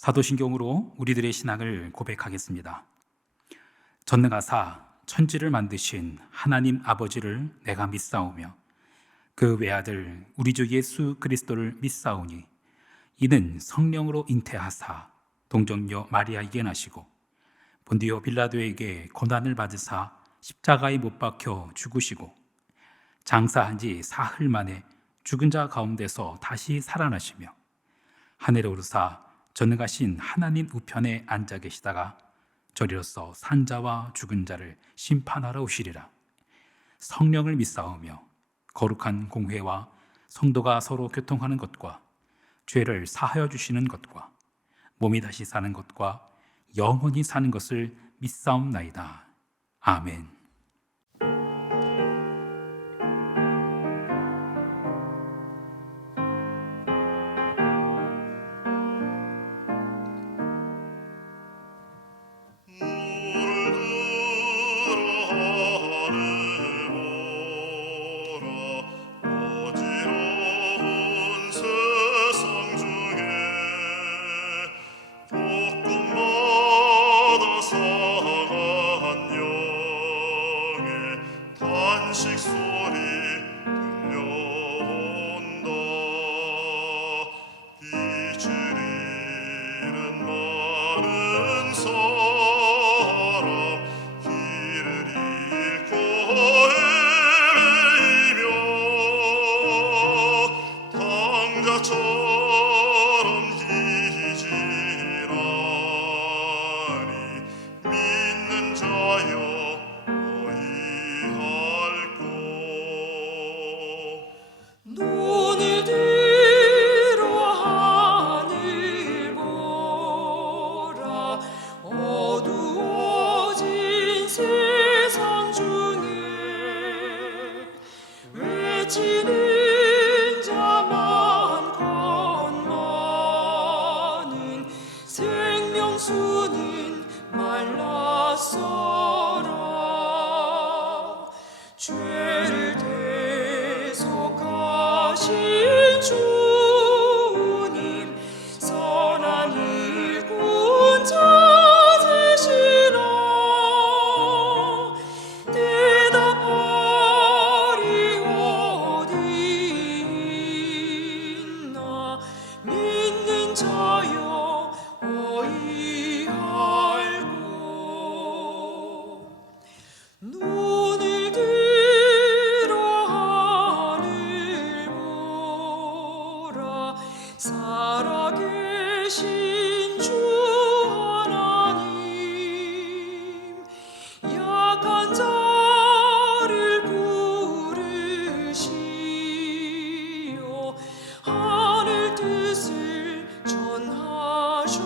사도신경으로 우리들의 신앙을 고백하겠습니다. 전능하사 천지를 만드신 하나님 아버지를 내가 믿사오며 그 외아들 우리 주 예수 그리스도를 믿사오니 이는 성령으로 잉태하사 동정녀 마리아에게 나시고 본디오 빌라도에게 고난을 받으사 십자가에 못 박혀 죽으시고 장사한 지 사흘 만에 죽은 자 가운데서 다시 살아나시며 하늘에 오르사 전능하신 하나님 우편에 앉아 계시다가 저리로서 산자와 죽은 자를 심판하러 오시리라. 성령을 믿사오며 거룩한 공회와 성도가 서로 교통하는 것과 죄를 사하여 주시는 것과 몸이 다시 사는 것과 영원히 사는 것을 믿사옵나이다. 아멘. 생명수는 말랐어라. 죄를 대속하신 주님, 선한 일꾼 찾으시라. 대답하리 어디 있나. 믿는 자여 어이할고. 눈을 들어 하늘 보라. 살아계신 주 하나님, 약한 자를 부르시어 하늘 뜻을 전하셨다.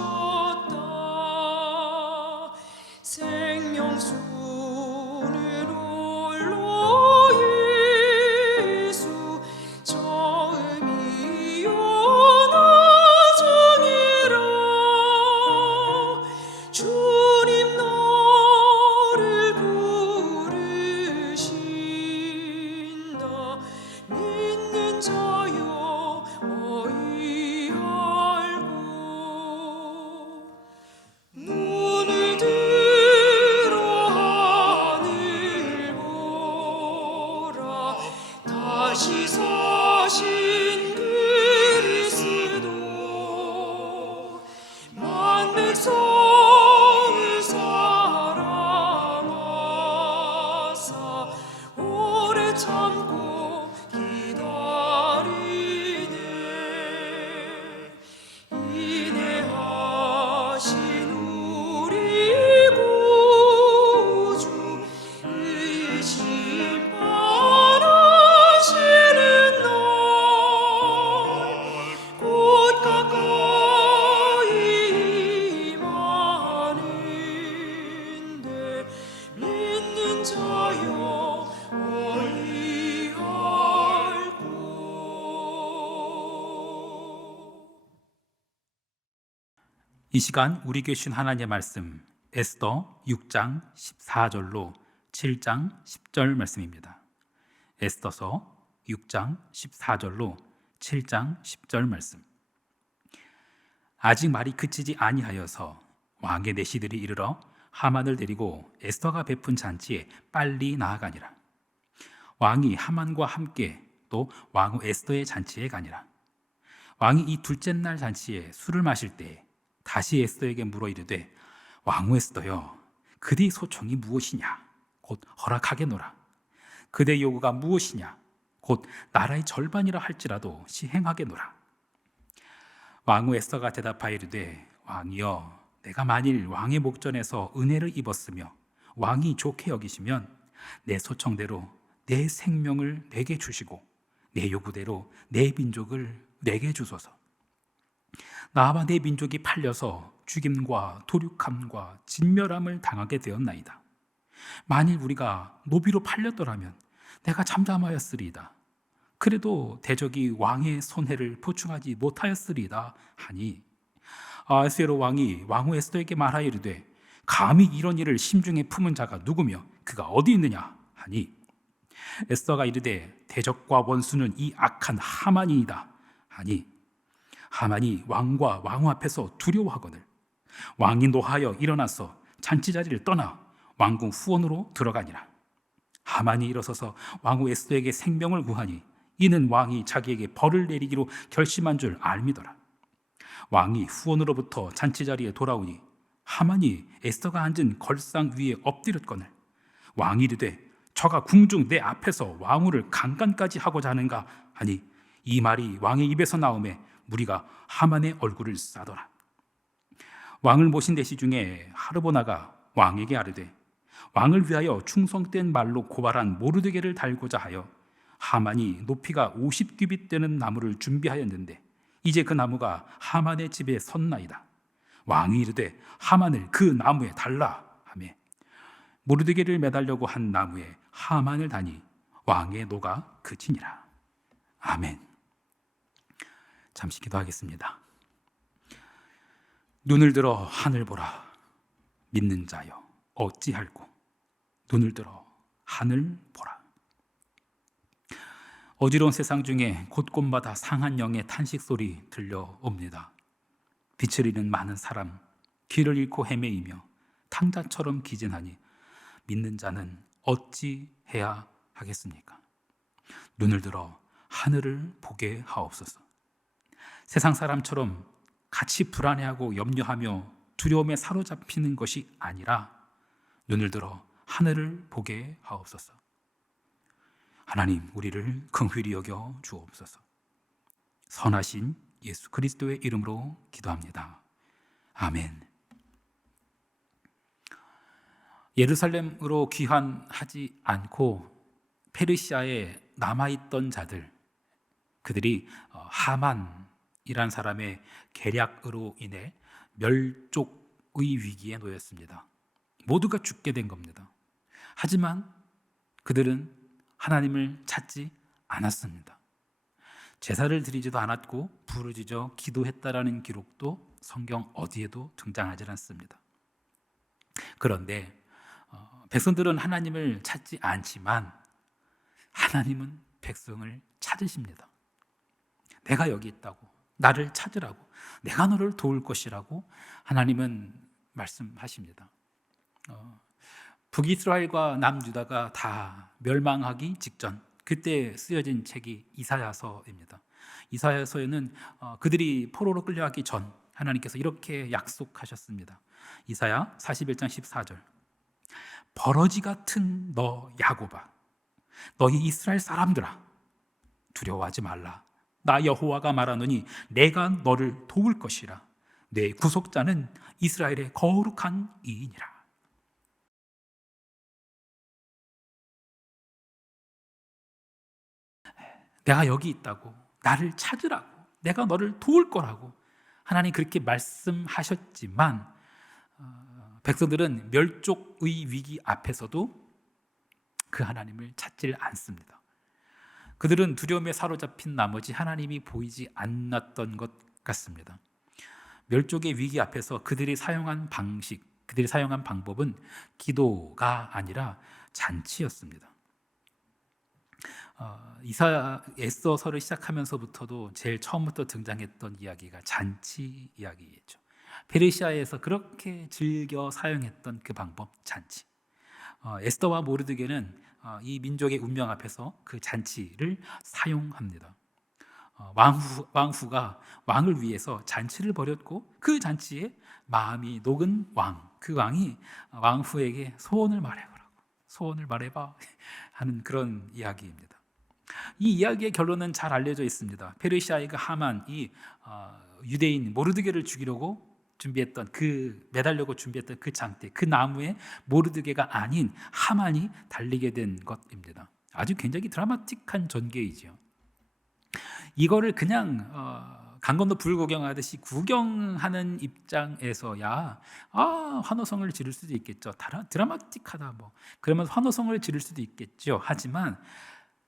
생명수는 홀로 예수, 처음이요 나중이라. 주님 너를 부르신다. 믿는 자여 어이할고. 눈을 들어 하늘 보라. 다시 사신 그리스도, 만백성을 사랑하사 오래 참고 기다리네. 인내하신 우리 구주, 의심 바라시는 날 곧 가까이 임하는데. 믿는 자여 어이할고. 이 시간 우리 계신 하나님의 말씀 에스더 6장 14절로 7장 10절 말씀입니다. 에스더서 6장 14절로 7장 10절 말씀. 아직 말이 그치지 아니하여서 왕의 내시들이 이르러 하만을 데리고 에스더가 베푼 잔치에 빨리 나아가니라. 왕이 하만과 함께 또 왕후 에스더의 잔치에 가니라. 왕이 이 둘째 날 잔치에 술을 마실 때 다시 에스더에게 물어 이르되, 왕후 에스더여, 그대 소청이 무엇이냐? 곧 허락하게노라. 그대 요구가 무엇이냐? 곧 나라의 절반이라 할지라도 시행하게노라. 왕후 에스더가 대답하여 이르되, 왕이여, 내가 만일 왕의 목전에서 은혜를 입었으며 왕이 좋게 여기시면 내 소청대로 내 생명을 내게 주시고 내 요구대로 내 민족을 내게 주소서. 나와 내 민족이 팔려서 죽임과 도륙함과 진멸함을 당하게 되었나이다. 만일 우리가 노비로 팔렸더라면 내가 잠잠하였으리이다. 그래도 대적이 왕의 손해를 보충하지 못하였으리이다 하니, 아하스웨로 왕이 왕후 에스더에게 말하여 이르되, 감히 이런 일을 심중에 품은 자가 누구며 그가 어디 있느냐 하니, 에스더가 이르되, 대적과 원수는 이 악한 하만이이다 하니, 하만이 왕과 왕후 앞에서 두려워하거늘 왕이 노하여 일어나서 잔치자리를 떠나 왕궁 후원으로 들어가니라. 하만이 일어서서 왕후 에스더에게 생명을 구하니 이는 왕이 자기에게 벌을 내리기로 결심한 줄 알미더라. 왕이 후원으로부터 잔치자리에 돌아오니 하만이 에스더가 앉은 걸상 위에 엎드렸거늘 왕이 이르되, 저가 궁중 내 앞에서 왕후를 강간까지 하고자 하는가 하니, 이 말이 왕의 입에서 나오매 무리가 하만의 얼굴을 싸더라. 왕을 모신 내시 중에 하르보나가 왕에게 아뢰되, 왕을 위하여 충성된 말로 고발한 모르드게를 달고자 하여 하만이 높이가 50규빗 되는 나무를 준비하였는데 이제 그 나무가 하만의 집에 섰나이다. 왕이 이르되, 하만을 그 나무에 달라 하며 모르드게를 매달려고 한 나무에 하만을 다니 왕의 노가 그치니라. 아멘. 잠시 기도하겠습니다. 눈을 들어 하늘 보라. 믿는 자여 어찌할꼬. 눈을 들어 하늘 보라. 어지러운 세상 중에 곳곳마다 상한 영의 탄식 소리 들려옵니다. 빛을 잃은 많은 사람, 길을 잃고 헤매이며 탕자처럼 기진하니 믿는 자는 어찌 해야 하겠습니까? 눈을 들어 하늘을 보게 하옵소서. 세상 사람처럼 같이 불안해하고 염려하며 두려움에 사로잡히는 것이 아니라 눈을 들어 하늘을 보게 하옵소서. 하나님, 우리를 긍휼히 여겨 주옵소서. 선하신 예수 그리스도의 이름으로 기도합니다. 아멘. 예루살렘으로 귀환하지 않고 페르시아에 남아있던 자들, 그들이 하만이란 사람의 계략으로 인해 멸족의 위기에 놓였습니다. 모두가 죽게 된 겁니다. 하지만 그들은 하나님을 찾지 않았습니다. 제사를 드리지도 않았고 부르짖어 기도했다라는 기록도 성경 어디에도 등장하지 않습니다. 그런데 백성들은 하나님을 찾지 않지만 하나님은 백성을 찾으십니다. 내가 여기 있다고, 나를 찾으라고, 내가 너를 도울 것이라고 하나님은 말씀하십니다. 북이스라엘과 남유다가 다 멸망하기 직전, 그때 쓰여진 책이 이사야서입니다. 이사야서에는 그들이 포로로 끌려가기 전 하나님께서 이렇게 약속하셨습니다. 이사야 41장 14절. 버러지 같은 너 야곱아, 너희 이스라엘 사람들아, 두려워하지 말라. 나 여호와가 말하노니 내가 너를 도울 것이라. 내 구속자는 이스라엘의 거룩한 이이니라. 내가 여기 있다고, 나를 찾으라고, 내가 너를 도울 거라고 하나님 그렇게 말씀하셨지만 백성들은 멸족의 위기 앞에서도 그 하나님을 찾질 않습니다. 그들은 두려움에 사로잡힌 나머지 하나님이 보이지 않았던 것 같습니다. 멸족의 위기 앞에서 그들이 사용한 방식, 그들이 사용한 방법은 기도가 아니라 잔치였습니다. 에스더서를 시작하면서부터도 제일 처음부터 등장했던 이야기가 잔치 이야기겠죠. 페르시아에서 그렇게 즐겨 사용했던 그 방법, 잔치. 에스더와 모르드게는 이 민족의 운명 앞에서 그 잔치를 사용합니다. 왕후가 왕을 위해서 잔치를 벌였고 그 잔치에 마음이 녹은 그 왕이 왕후에게 소원을 말해보라고, 소원을 말해봐 하는 그런 이야기입니다. 이 이야기의 결론은 잘 알려져 있습니다. 페르시아의 그 하만, 이 유대인 모르드게를 죽이려고 매달려고 준비했던 그 장대, 그 나무에 모르드게가 아닌 하만이 달리게 된 것입니다. 아주 굉장히 드라마틱한 전개이죠. 이거를 그냥 강 건너 불구경하듯이 구경하는 입장에서야 환호성을 지를 수도 있겠죠. 드라마틱하다 그러면 환호성을 지를 수도 있겠죠. 하지만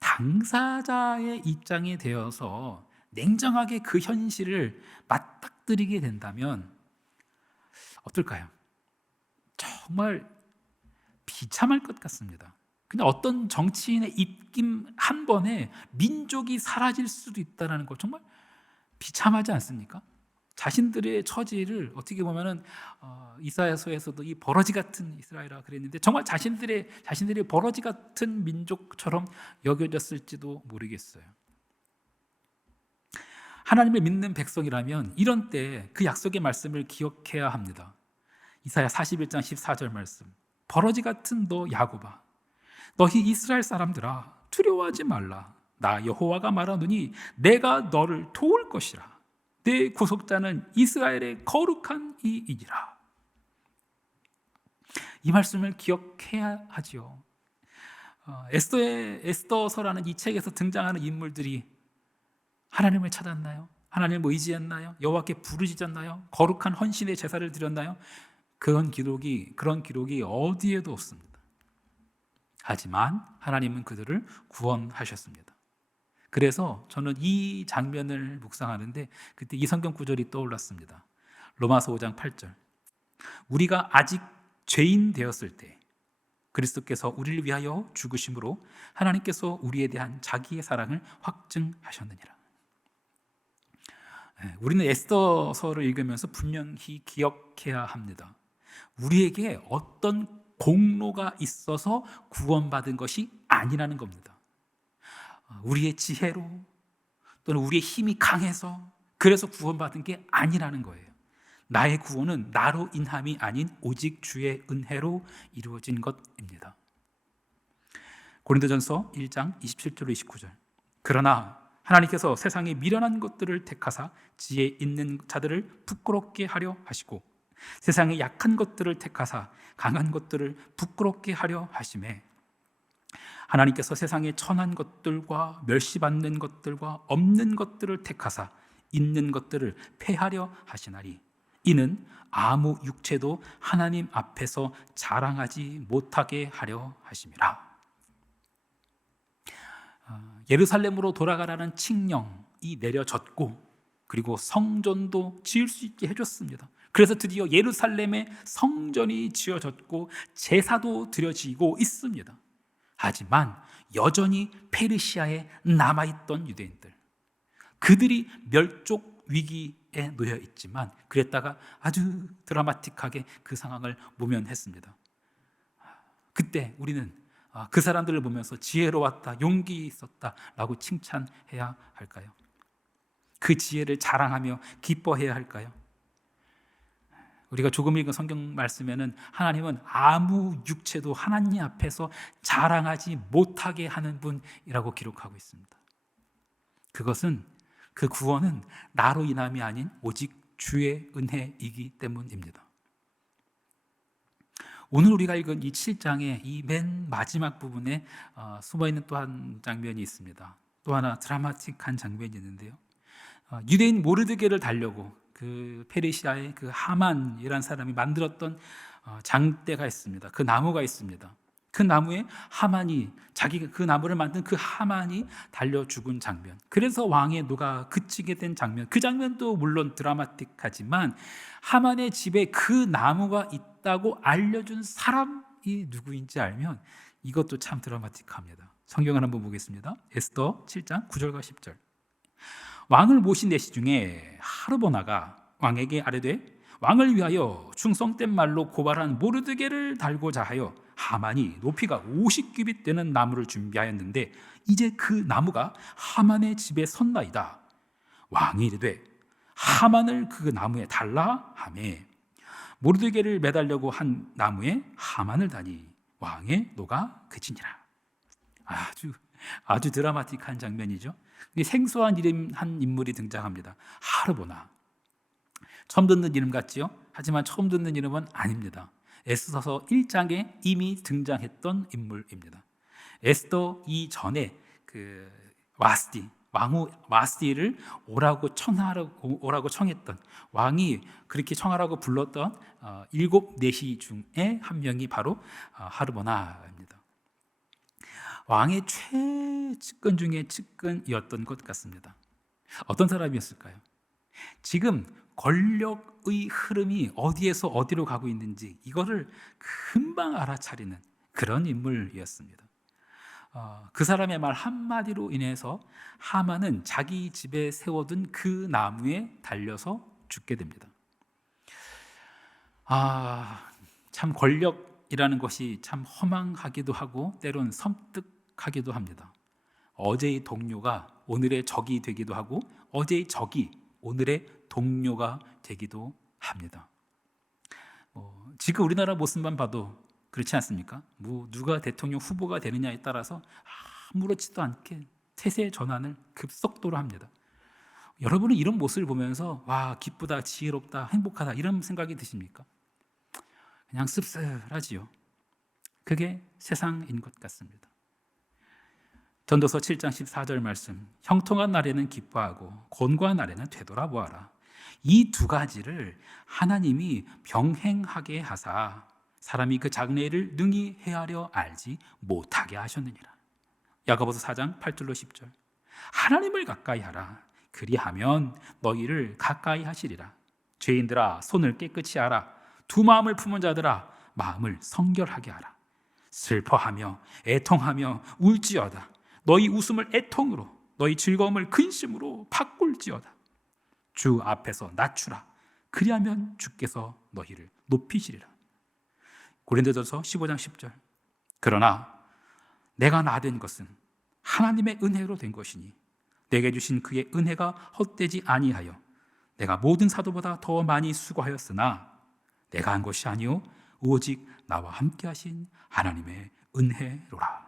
당사자의 입장이 되어서 냉정하게 그 현실을 맞닥뜨리게 된다면 어떨까요? 정말 비참할 것 같습니다. 그냥 어떤 정치인의 입김 한 번에 민족이 사라질 수도 있다는 거 정말 비참하지 않습니까? 자신들의 처지를 어떻게 보면은 이사야서에서도 이 버러지 같은 이스라엘아 그랬는데 정말 자신들의 버러지 같은 민족처럼 여겨졌을지도 모르겠어요. 하나님을 믿는 백성이라면 이런 때 그 약속의 말씀을 기억해야 합니다. 이사야 41장 14절 말씀. 버러지 같은 너 야곱아, 너희 이스라엘 사람들아, 두려워하지 말라. 나 여호와가 말하노니 내가 너를 도울 것이라. 내 구속자는 이스라엘의 거룩한 이이니라. 이 말씀을 기억해야 하지요. 에스더서라는 이 책에서 등장하는 인물들이 하나님을 찾았나요? 하나님을 의지했나요? 여호와께 부르짖었나요? 거룩한 헌신의 제사를 드렸나요? 그런 기록이 어디에도 없습니다. 하지만 하나님은 그들을 구원하셨습니다. 그래서 저는 이 장면을 묵상하는데 그때 이 성경 구절이 떠올랐습니다. 로마서 5장 8절. 우리가 아직 죄인 되었을 때 그리스도께서 우리를 위하여 죽으심으로 하나님께서 우리에 대한 자기의 사랑을 확증하셨느니라. 우리는 에스더서를 읽으면서 분명히 기억해야 합니다. 우리에게 어떤 공로가 있어서 구원받은 것이 아니라는 겁니다. 우리의 지혜로 또는 우리의 힘이 강해서 그래서 구원받은 게 아니라는 거예요. 나의 구원은 나로 인함이 아닌 오직 주의 은혜로 이루어진 것입니다. 고린도전서 1장 27절 29절. 그러나 하나님께서 세상에 미련한 것들을 택하사 지혜 있는 자들을 부끄럽게 하려 하시고 세상에 약한 것들을 택하사 강한 것들을 부끄럽게 하려 하심에 하나님께서 세상에 천한 것들과 멸시받는 것들과 없는 것들을 택하사 있는 것들을 폐하려 하시나니 이는 아무 육체도 하나님 앞에서 자랑하지 못하게 하려 하심이라. 예루살렘으로 돌아가라는 칙령이 내려졌고 그리고 성전도 지을 수 있게 해줬습니다. 그래서 드디어 예루살렘에 성전이 지어졌고 제사도 드려지고 있습니다. 하지만 여전히 페르시아에 남아있던 유대인들, 그들이 멸족 위기에 놓여 있지만 그랬다가 아주 드라마틱하게 그 상황을 모면했습니다. 그때 우리는 그 사람들을 보면서 지혜로웠다, 용기 있었다 라고 칭찬해야 할까요? 그 지혜를 자랑하며 기뻐해야 할까요? 우리가 조금 읽은 성경 말씀에는 하나님은 아무 육체도 하나님 앞에서 자랑하지 못하게 하는 분이라고 기록하고 있습니다. 그 구원은 나로 인함이 아닌 오직 주의 은혜이기 때문입니다. 오늘 우리가 읽은 이 7장의 이 맨 마지막 부분에 숨어있는 또 한 장면이 있습니다. 또 하나 드라마틱한 장면이 있는데요. 유대인 모르드게를 달려고 그 페르시아의 그 하만이라는 사람이 만들었던 장대가 있습니다. 그 나무가 있습니다. 그 나무에 자기가 그 나무를 만든 그 하만이 달려 죽은 장면. 그래서 왕의 노가 그치게 된 장면. 그 장면도 물론 드라마틱하지만 하만의 집에 그 나무가 있다고 알려준 사람이 누구인지 알면 이것도 참 드라마틱합니다. 성경을 한번 보겠습니다. 에스더 7장 9절과 10절. 왕을 모신 내시 중에 하르보나가 왕에게 아뢰되 왕을 위하여 충성된 말로 고발한 모르드게를 달고자 하여 하만이 높이가 50규빗 되는 나무를 준비하였는데 이제 그 나무가 하만의 집에 섰나이다. 왕이 이르되 하만을 그 나무에 달라 하매 모르드게를 매달려고 한 나무에 하만을 다니 왕의 노가 그치니라. 아주 드라마틱한 장면이죠. 생소한 이름 한 인물이 등장합니다. 하르보나. 처음 듣는 이름 같지요? 하지만 처음 듣는 이름은 아닙니다. 에스더서 1장에 이미 등장했던 인물입니다. 에스더 이전에 그 왕후 와스디를 오라고 청했던, 왕이 그렇게 청하라고 불렀던 7 내시 중에 한 명이 바로 하르보나입니다. 왕의 최측근 중에 측근이었던 것 같습니다. 어떤 사람이었을까요? 지금 권력의 흐름이 어디에서 어디로 가고 있는지 이거를 금방 알아차리는 그런 인물이었습니다. 그 사람의 말 한마디로 인해서 하만은 자기 집에 세워둔 그 나무에 달려서 죽게 됩니다. 참 권력이라는 것이 참 허망하기도 하고 때론 섬뜩하기도 합니다. 어제의 동료가 오늘의 적이 되기도 하고 어제의 적이 오늘의 동료가 되기도 합니다. 지금 우리나라 모습만 봐도 그렇지 않습니까? 누가 대통령 후보가 되느냐에 따라서 아무렇지도 않게 태세 전환을 급속도로 합니다. 여러분은 이런 모습을 보면서 와, 기쁘다, 지혜롭다, 행복하다 이런 생각이 드십니까? 그냥 씁쓸하지요. 그게 세상인 것 같습니다. 전도서 7장 14절 말씀, 형통한 날에는 기뻐하고 곤고한 날에는 되돌아보아라. 이 두 가지를 하나님이 병행하게 하사 사람이 그 장래를 능히 헤아려 알지 못하게 하셨느니라. 야고보서 4장 8절로 10절. 하나님을 가까이 하라. 그리하면 너희를 가까이 하시리라. 죄인들아 손을 깨끗이 하라. 두 마음을 품은 자들아 마음을 성결하게 하라. 슬퍼하며 애통하며 울지어다. 너희 웃음을 애통으로 너희 즐거움을 근심으로 바꿀지어다. 주 앞에서 낮추라. 그리하면 주께서 너희를 높이시리라. 고린도전서 15장 10절. 그러나 내가 나된 것은 하나님의 은혜로 된 것이니 내게 주신 그의 은혜가 헛되지 아니하여 내가 모든 사도보다 더 많이 수고하였으나 내가 한 것이 아니요 오직 나와 함께 하신 하나님의 은혜로라.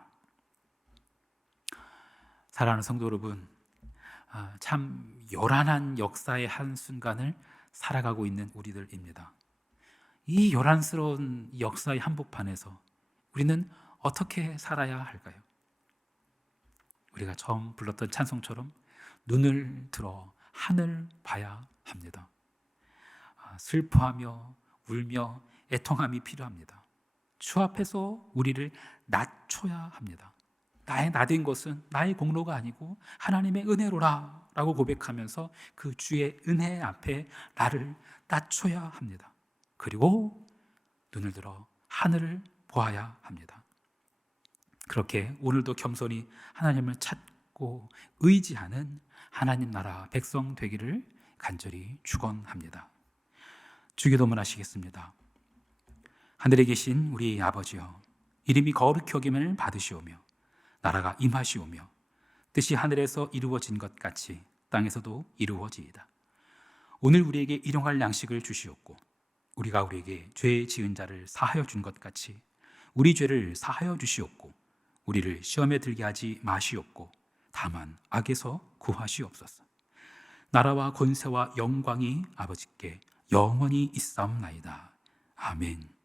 사랑하는 성도 여러분, 참 요란한 역사의 한순간을 살아가고 있는 우리들입니다. 이 요란스러운 역사의 한복판에서 우리는 어떻게 살아야 할까요? 우리가 처음 불렀던 찬송처럼 눈을 들어 하늘 봐야 합니다. 슬퍼하며 울며 애통함이 필요합니다. 주 앞에서 우리를 낮춰야 합니다. 나의 나된 것은 나의 공로가 아니고 하나님의 은혜로라 라고 고백하면서 그 주의 은혜 앞에 나를 낮춰야 합니다. 그리고 눈을 들어 하늘을 보아야 합니다. 그렇게 오늘도 겸손히 하나님을 찾고 의지하는 하나님 나라 백성 되기를 간절히 축원합니다. 주기도문 하시겠습니다. 하늘에 계신 우리 아버지여, 이름이 거룩히 여김을 받으시오며 나라가 임하시오며 뜻이 하늘에서 이루어진 것 같이 땅에서도 이루어지이다. 오늘 우리에게 일용할 양식을 주시옵고 우리가 우리에게 죄 지은 자를 사하여 준 것 같이 우리 죄를 사하여 주시옵고 우리를 시험에 들게 하지 마시옵고 다만 악에서 구하시옵소서. 나라와 권세와 영광이 아버지께 영원히 있사옵나이다. 아멘.